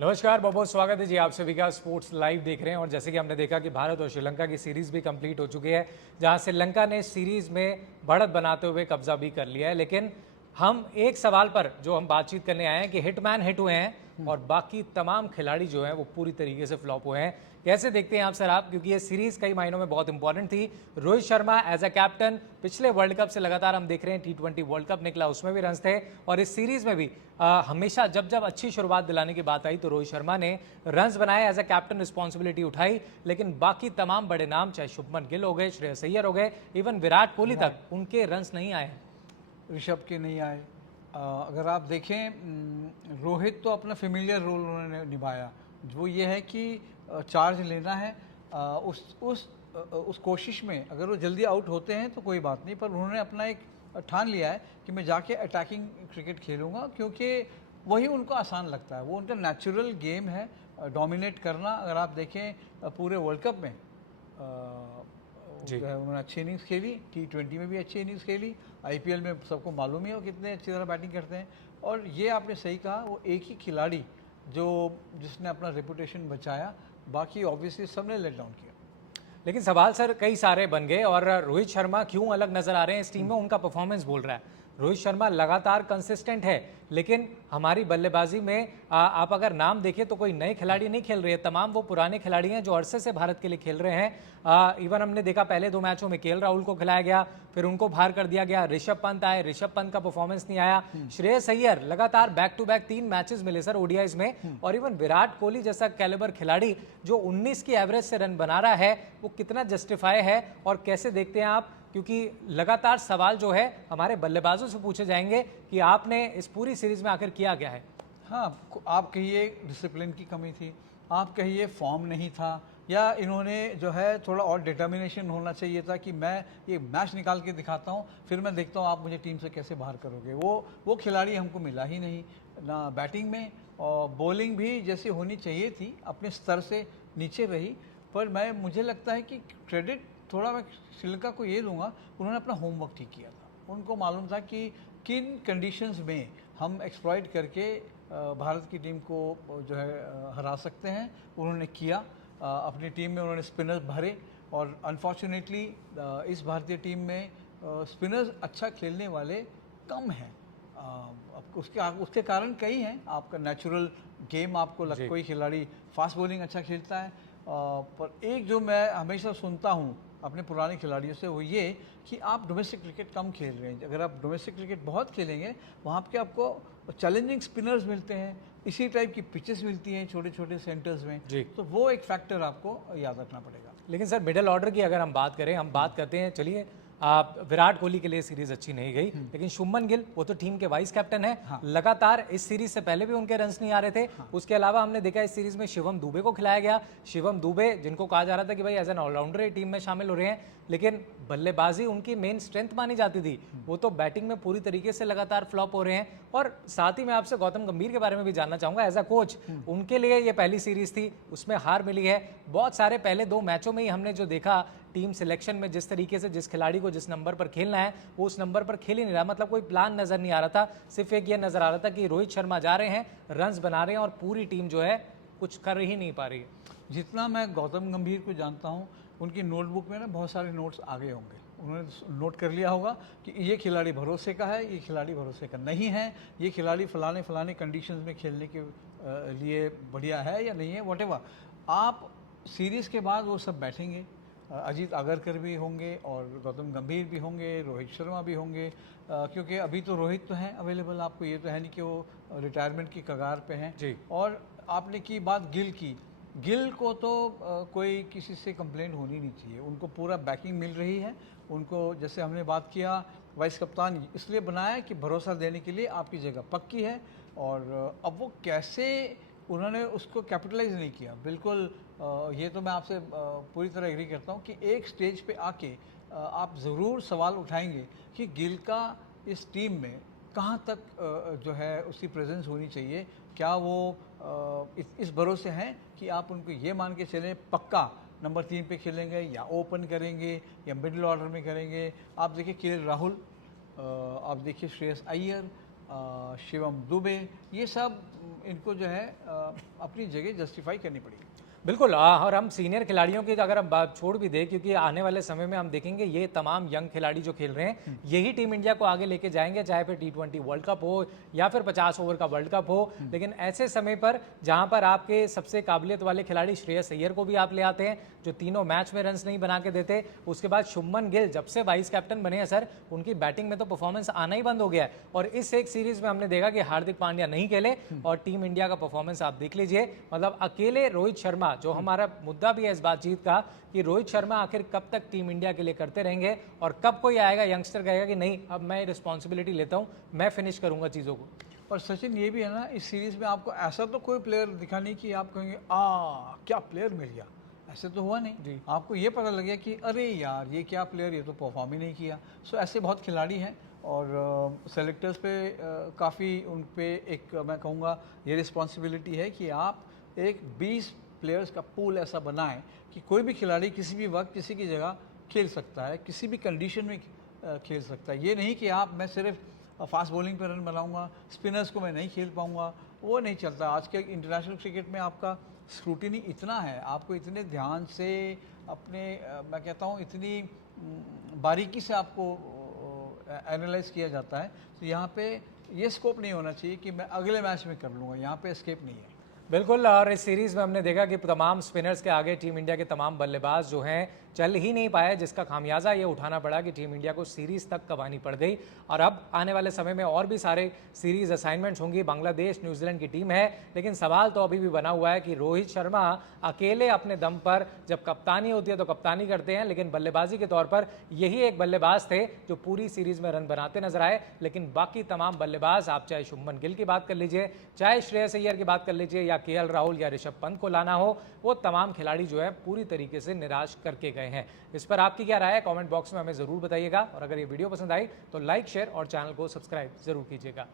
नमस्कार, बहुत बहुत स्वागत है जी आप सभी का। स्पोर्ट्स लाइव देख रहे हैं और जैसे कि हमने देखा कि भारत और श्रीलंका की सीरीज़ भी कंप्लीट हो चुकी है, जहां श्रीलंका ने सीरीज़ में बढ़त बनाते हुए कब्जा भी कर लिया है। लेकिन हम एक सवाल पर जो हम बातचीत करने आए हैं कि हिटमैन हिट हुए हैं और बाकी तमाम खिलाड़ी जो हैं वो पूरी तरीके से फ्लॉप हुए हैं। कैसे देखते हैं आप सर आप, क्योंकि ये सीरीज कई मायनों में बहुत इंपॉर्टेंट थी। Rohit Sharma as a captain पिछले वर्ल्ड कप से लगातार हम देख रहे हैं, T20 वर्ल्ड कप निकला उसमें भी रन्स थे और इस सीरीज में भी हमेशा जब जब अच्छी शुरुआत दिलाने की बात आई तो रोहित शर्मा ने रन्स बनाए, एज अ कैप्टन रिस्पॉन्सिबिलिटी उठाई। लेकिन बाकी तमाम बड़े नाम, चाहे शुभमन गिल हो गए, श्रेयस अय्यर हो गए, इवन विराट कोहली तक, उनके रन्स नहीं आए। ऋषभ के नहीं आए। अगर आप देखें, रोहित तो अपना फेमिलियर रोल उन्होंने निभाया, जो ये है कि चार्ज लेना है। उस कोशिश में अगर वो जल्दी आउट होते हैं तो कोई बात नहीं, पर उन्होंने अपना एक ठान लिया है कि मैं जाके अटैकिंग क्रिकेट खेलूंगा, क्योंकि वही उनको आसान लगता है, वो उनका नेचुरल गेम है डोमिनेट करना। अगर आप देखें पूरे वर्ल्ड कप में जो है उन्होंने अच्छी इनिंग्स खेली, T20 में भी अच्छी इनिंग्स खेली, IPL में सबको मालूम ही हो कितने अच्छी तरह बैटिंग करते हैं। और ये आपने सही कहा, वो एक ही खिलाड़ी जिसने अपना रेपुटेशन बचाया, बाकी ऑब्वियसली सबने लेट डाउन किया। लेकिन सवाल सर कई सारे बन गए और रोहित शर्मा क्यों अलग नजर आ रहे हैं इस टीम में, उनका परफॉर्मेंस बोल रहा है। रोहित शर्मा लगातार कंसिस्टेंट है, लेकिन हमारी बल्लेबाजी में आप अगर नाम देखें तो कोई नए खिलाड़ी नहीं खेल रहे हैं, तमाम वो पुराने खिलाड़ी हैं जो अरसे से भारत के लिए खेल रहे हैं। इवन हमने देखा पहले 2 मैचों में KL राहुल को खिलाया गया, फिर उनको बाहर कर दिया गया, ऋषभ पंत आए, ऋषभ पंत का परफॉर्मेंस नहीं आया। श्रेयस अय्यर लगातार बैक टू बैक 3 मैचेस मिले सर ODIs में, और इवन विराट कोहली जैसा कैलिबर खिलाड़ी जो 19 की एवरेज से रन बना रहा है, वो कितना जस्टिफाई है और कैसे देखते हैं आप? क्योंकि लगातार सवाल जो है हमारे बल्लेबाजों से पूछे जाएंगे कि आपने इस पूरी सीरीज में आखिर किया क्या है। हाँ, आप कहिए डिसिप्लिन की कमी थी, आप कहिए फॉर्म नहीं था, या इन्होंने जो है थोड़ा और डिटर्मिनेशन होना चाहिए था कि मैं ये मैच निकाल के दिखाता हूँ, फिर मैं देखता हूँ आप मुझे टीम से कैसे बाहर करोगे। वो खिलाड़ी हमको मिला ही नहीं, ना बैटिंग में, और बॉलिंग भी जैसी होनी चाहिए थी अपने स्तर से नीचे रही। पर मुझे लगता है कि क्रेडिट थोड़ा मैं श्रीलंका को ये दूंगा, उन्होंने अपना होमवर्क ठीक किया था। उनको मालूम था कि किन कंडीशंस में हम एक्सप्लॉइट करके भारत की टीम को जो है हरा सकते हैं। उन्होंने किया, अपनी टीम में उन्होंने स्पिनर्स भरे, और अनफॉर्चुनेटली इस भारतीय टीम में स्पिनर्स अच्छा खेलने वाले कम हैं। अब उसके कारण कई हैं। आपका नेचुरल गेम आपको कोई खिलाड़ी फास्ट बॉलिंग अच्छा खेलता है, पर एक जो मैं हमेशा सुनता हूँ अपने पुराने खिलाड़ियों से, वो ये कि आप डोमेस्टिक क्रिकेट कम खेल रहे हैं। अगर आप डोमेस्टिक क्रिकेट बहुत खेलेंगे, वहाँ पे आपको चैलेंजिंग स्पिनर्स मिलते हैं, इसी टाइप की पिचेस मिलती हैं छोटे छोटे सेंटर्स में, तो वो एक फैक्टर आपको याद रखना पड़ेगा। लेकिन सर मिडिल ऑर्डर की अगर हम बात करें, हम बात करते हैं, चलिए आप विराट कोहली के लिए सीरीज अच्छी नहीं गई, लेकिन शुभमन गिल वो तो टीम के वाइस कैप्टन है। हाँ। लगातार इस सीरीज से पहले भी उनके रन्स नहीं आ रहे थे। हाँ। उसके अलावा हमने देखा इस सीरीज में शिवम दुबे को खिलाया गया। शिवम दुबे जिनको कहा जा रहा था कि भाई एज एन ऑलराउंडर टीम में शामिल हो रहे हैं, लेकिन बल्लेबाजी उनकी मेन स्ट्रेंथ मानी जाती थी, वो तो बैटिंग में पूरी तरीके से लगातार फ्लॉप हो रहे हैं। और साथ ही मैं आपसे गौतम गंभीर के बारे में भी जानना चाहूंगा, एज अ कोच उनके लिए ये पहली सीरीज थी, उसमें हार मिली है। बहुत सारे पहले 2 मैचों में ही हमने जो देखा टीम सिलेक्शन में, जिस तरीके से जिस खिलाड़ी को जिस नंबर पर खेलना है वो उस नंबर पर खेल ही नहीं रहा, मतलब कोई प्लान नजर नहीं आ रहा था। सिर्फ एक ये नजर आ रहा था कि रोहित शर्मा जा रहे हैं, रन्स बना रहे हैं और पूरी टीम जो है कुछ कर ही नहीं पा रही है। जितना मैं गौतम गंभीर को जानता हूँ, उनकी नोटबुक में ना बहुत सारे नोट्स आगे होंगे। उन्होंने नोट कर लिया होगा कि ये खिलाड़ी भरोसे का है, ये खिलाड़ी भरोसे का नहीं है, ये खिलाड़ी फलाने फलाने कंडीशंस में खेलने के लिए बढ़िया है या नहीं है, व्हाटएवर। आप सीरीज़ के बाद वो सब बैठेंगे, अजीत आगरकर भी होंगे और गौतम गंभीर भी होंगे, रोहित शर्मा भी होंगे, क्योंकि अभी तो रोहित तो हैं अवेलेबल, आपको ये तो है नहीं कि वो रिटायरमेंट की कगार पे हैं जी। और आपने की बात गिल की, गिल को तो कोई किसी से कंप्लेंट होनी नहीं चाहिए, उनको पूरा बैकिंग मिल रही है। उनको, जैसे हमने बात किया, वाइस कप्तान इसलिए बनाया कि भरोसा देने के लिए आपकी जगह पक्की है, और अब वो कैसे उन्होंने उसको कैपिटलाइज नहीं किया, बिल्कुल ये तो मैं आपसे पूरी तरह एग्री करता हूँ कि एक स्टेज पे आके आप ज़रूर सवाल उठाएंगे कि गिल का इस टीम में कहाँ तक जो है उसकी प्रेजेंस होनी चाहिए। क्या वो इस भरोसे हैं कि आप उनको ये मान के चलें पक्का नंबर 3 पे खेलेंगे, या ओपन करेंगे, या मिडिल ऑर्डर में करेंगे। आप देखिए KL राहुल, आप देखिए श्रेयस अय्यर, शिवम दुबे, ये सब इनको जो है अपनी जगह जस्टिफाई करनी पड़ेगी। बिल्कुल। और हम सीनियर खिलाड़ियों की अगर हम बात छोड़ भी दें, क्योंकि आने वाले समय में हम देखेंगे ये तमाम यंग खिलाड़ी जो खेल रहे हैं यही टीम इंडिया को आगे लेके जाएंगे, चाहे फिर T20 वर्ल्ड कप हो या फिर 50 ओवर का वर्ल्ड कप हो। लेकिन ऐसे समय पर जहां पर आपके सबसे काबिलियत वाले खिलाड़ी श्रेयस अय्यर को भी आप ले आते हैं जो तीनों मैच में रन्स नहीं बना के देते, उसके बाद शुभमन गिल जब से वाइस कैप्टन बने हैं सर, उनकी बैटिंग में तो परफॉर्मेंस आना ही बंद हो गया है। और इस एक सीरीज में हमने देखा कि हार्दिक पांड्या नहीं खेले और टीम इंडिया का परफॉर्मेंस आप देख लीजिए, मतलब अकेले रोहित शर्मा, जो हमारा मुद्दा भी है इस बातचीत का कि रोहित शर्मा आखिर कब तक टीम इंडिया के लिए करते रहेंगे और कब कोई आएगा यंगस्टर कहेगा कि नहीं अब मैं रिस्पॉन्सिबिलिटी लेता हूं, मैं फिनिश करूंगा चीज़ों को। और सचिन ये भी है ना, इस सीरीज में आपको ऐसा तो कोई प्लेयर दिखा नहीं कि आप कहेंगे क्या प्लेयर मिल गया, ऐसे तो हुआ नहीं जी। आपको ये पता लग गया कि अरे यार ये क्या प्लेयर, ये तो परफॉर्म ही नहीं किया। सो ऐसे बहुत खिलाड़ी हैं और सेलेक्टर्स पे काफ़ी उन पे एक मैं कहूँगा ये रिस्पॉन्सिबिलिटी है कि आप एक 20 प्लेयर्स का पूल ऐसा बनाएं कि कोई भी खिलाड़ी किसी भी वक्त किसी की जगह खेल सकता है, किसी भी कंडीशन में खेल सकता है। ये नहीं कि आप मैं सिर्फ फास्ट बॉलिंग पर रन बनाऊंगा, स्पिनर्स को मैं नहीं खेल पाऊंगा, वो नहीं चलता। आज के इंटरनेशनल क्रिकेट में आपका स्क्रूटिनी इतना है, आपको इतने ध्यान से अपने मैं कहता हूँ इतनी बारीकी से आपको एनालाइज किया जाता है। तो यहाँ पे ये स्कोप नहीं होना चाहिए कि मैं अगले मैच में कर लूँगा, यहाँ पे एस्केप नहीं है। बिल्कुल। और इस सीरीज में हमने देखा कि तमाम स्पिनर्स के आगे टीम इंडिया के तमाम बल्लेबाज जो हैं चल ही नहीं पाए, जिसका खामियाजा ये उठाना पड़ा कि टीम इंडिया को सीरीज तक कबानी पड़ गई। और अब आने वाले समय में और भी सारे सीरीज असाइनमेंट्स होंगी, बांग्लादेश न्यूजीलैंड की टीम है, लेकिन सवाल तो अभी भी बना हुआ है कि रोहित शर्मा अकेले अपने दम पर जब कप्तानी होती है तो कप्तानी करते हैं, लेकिन बल्लेबाजी के तौर पर यही एक बल्लेबाज थे जो पूरी सीरीज में रन बनाते नजर आए। लेकिन बाकी तमाम बल्लेबाज, आप चाहे शुभमन गिल की बात कर लीजिए, चाहे श्रेयस अय्यर की बात कर लीजिए या KL राहुल या ऋषभ पंत को लाना हो, वो तमाम खिलाड़ी जो है पूरी तरीके से निराश करके गए हैं। इस पर आपकी क्या राय है कमेंट बॉक्स में हमें ज़रूर बताइएगा। और अगर ये वीडियो पसंद आई तो लाइक, शेयर और चैनल को सब्सक्राइब ज़रूर कीजिएगा।